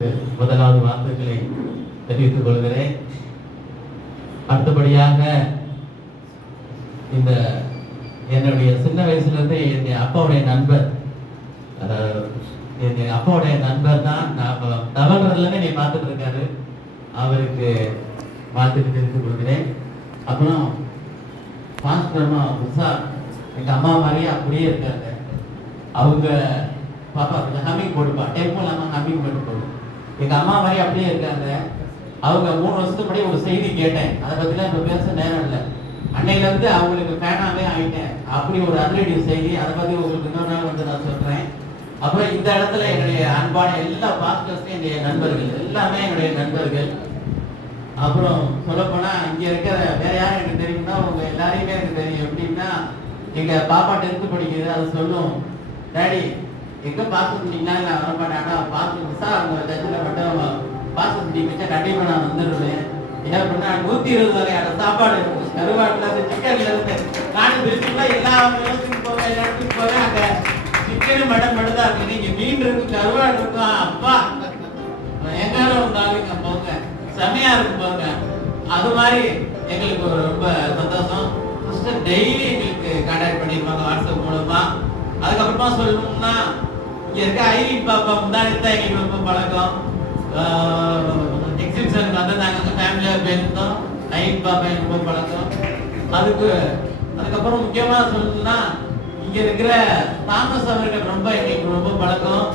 முதலாவது வார்த்தைகளை தெரிவித்துக் கொள்கிறேன். அடுத்தபடியாக இந்த என்னுடைய சின்ன வயசுலேருந்து என்னுடைய அப்பாவுடைய நண்பர், என்னுடைய அப்பாவுடைய நண்பர் தான் நான் தவறுறதுலேருந்து என்னை பார்த்துட்டு இருக்காரு. அவருக்கு வாழ்த்துக்கு தெரிவித்துக் கொள்கிறேன். அப்புறம் பாஸ்டர்மா உஷா எங்கள் அம்மா மாதிரியே அப்படியே இருக்காங்க. அவங்க பாப்பா கொஞ்சம் ஹம்மிங் போடுப்பா, டெம்போ இல்லாமல் ஹம்மிங் போட்டு போடும். எங்கள் அம்மா மாதிரி அப்படியே இருக்காங்க. அவங்க 3 வருஷத்துக்கு முன்னாடி ஒரு செய்தி கேட்டேன், அதை பற்றிலாம் இப்போ பேச நேரம் இல்லை. அன்னையிலேருந்து அவங்களுக்கு ஃபேனாகவே ஆகிட்டேன். அப்படி ஒரு அதிரடி செய்தி, அதை பற்றி உங்களுக்கு இன்னொரு நாள் வந்து நான் சொல்கிறேன். அப்புறம் இந்த இடத்துல என்னுடைய அன்பான எல்லா பாஸ்டர்ஸும் என்னுடைய நண்பர்கள், எல்லாமே என்னுடைய நண்பர்கள். அப்புறம் சொல்லப்போனால் இங்கே இருக்கிற வேற யாரும் எனக்கு தெரியும்னா அவங்க எல்லாரையுமே எனக்கு தெரியும். எப்படின்னா எங்கள் பாப்பா 10th படிக்குது, அது சொல்லும், டேடி எங்கே பாஸ் பண்ணிட்டீங்கன்னா நான் வரமாட்டேன், ஆனால் பாஸ் மிஸ்ஸா அவங்க சர்ச்சில் மட்டும் பாஸ் பண்ணி வச்சா கண்டிப்பாக நான் வந்துடுவேன். என்ன பண்ணா 120 வகையான சாப்பாடு, கருவாட்டில் இருந்து சிக்கன்ல இருந்து நானும் திருச்சிக்குள்ள எல்லா இடத்துக்கும் போவேன், எல்லா இடத்துக்கும் போவேன். அங்கே சிக்கனு மட்டன் மட்டும் தான் இருக்குது. நீங்கள் மீன் இருக்கும், கருவாடு இருக்கும். அப்பா எங்காலும் உண்டாங்க போங்க, செமையா இருக்கும் போங்க. அது மாதிரி எங்களுக்கு ஒரு ரொம்ப சந்தோஷம். சிஸ்டர் டெய்லி எங்களுக்கு கான்டாக்ட் பண்ணியிருப்பாங்க வாட்ஸ்அப் மூலமா. அதுக்கப்புறமா சொல்லணும்னா இங்க இருக்க ஐரின் பாப்பா முந்தானி தான் எங்களுக்கு ரொம்ப பழக்கம். எக்ஸிபிஷனுக்கு வந்து நாங்கள் ஃபேமிலியாக போயிருந்தோம். ஐரின் பாப்பா எனக்கு ரொம்ப பழக்கம். அதுக்கப்புறம் முக்கியமாக சொல்லணும்னா இங்க இருக்கிற தாமஸ் அவர்கள் ரொம்ப எங்களுக்கு ரொம்ப பழக்கம்.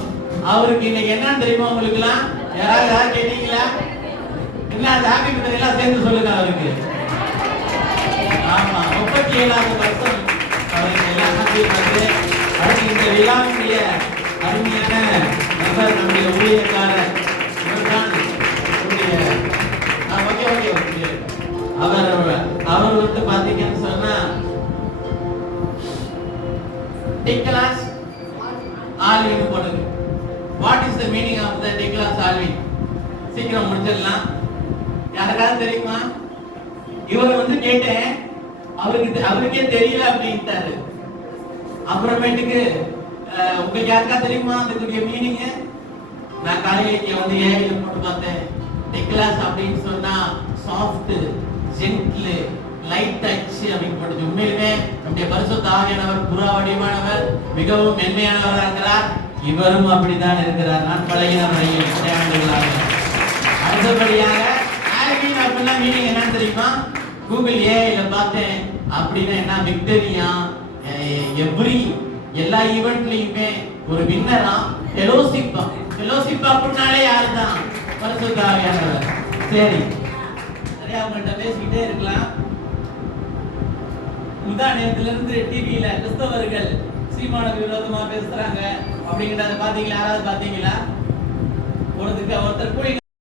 அவருக்கு இன்னைக்கு என்னன்னு தெரியுமா உங்களுக்குலாம்? யாராவது கேட்டீங்களா? என்ன அந்த ஹாப்பி பர்த்டே எல்லாம் சேர்ந்து சொல்லுங்க அவருக்கு. ஆமா, 37வது வருஷம் அவருக்கு எல்லாம் ஹாப்பி பர்த்டே. அடுத்து இந்த விழாவுடைய அருமையான நபர் நம்முடைய ஊழியக்காரர் இவர்தான். அவர் வந்து பாத்தீங்கன்னு சொன்னா டிக்லாஸ் ஆல்வின் போடுங்க. What is the meaning of the டிக்லாஸ் ஆல்வின்? சீக்கிரம் முடிச்சிடலாம். யாருக்காவது தெரியுமா? இவரை வந்து கேட்டேன், அவருக்கே தெரியல அப்படின்ட்டாரு. அப்புறமேட்டுக்கு உங்களுக்கு யாருக்கா தெரியுமா அதுக்குரிய மீனிங்? நான் காலையில இங்க வந்து ஏஐல போட்டு பார்த்தேன். டிக்லாஸ் அப்படின்னு சொன்னா சாஃப்ட், ஜென்டில், லைட் டச் அப்படின்னு போட்டு. உண்மையிலுமே நம்முடைய பரிசுத்த ஆவியானவர் புறா வடிவானவர், மிகவும் மென்மையானவராக இருக்கிறார். இவரும் அப்படித்தான் இருக்கிறார். நான் பழகினவரையும் அடுத்தபடியாக ஆல்வின் அப்படின்னா மீனிங் என்னன்னு தெரியுமா? கூகுள் ஏஐல பார்த்தேன். அப்படின்னா என்ன? விக்டரியா, எவ்ரி எல்லா ஈவென்ட்லயுமே ஒரு வின்னரா, ஃபெலோஷிப். ஃபெலோஷிப் அப்படின்னாலே யாருதான்? பரிசுத்த ஆவியானவர். சரி, நிறைய அவங்கள்ட்ட பேசிக்கிட்டே இருக்கலாம். முதா நேரத்துல இருந்து டிவியில கிறிஸ்தவர்கள் சீமான விரோதமா பேசுறாங்க அப்படிங்கிறத பாத்தீங்களா? யாராவது பாத்தீங்களா? ஒருத்தர் கூலி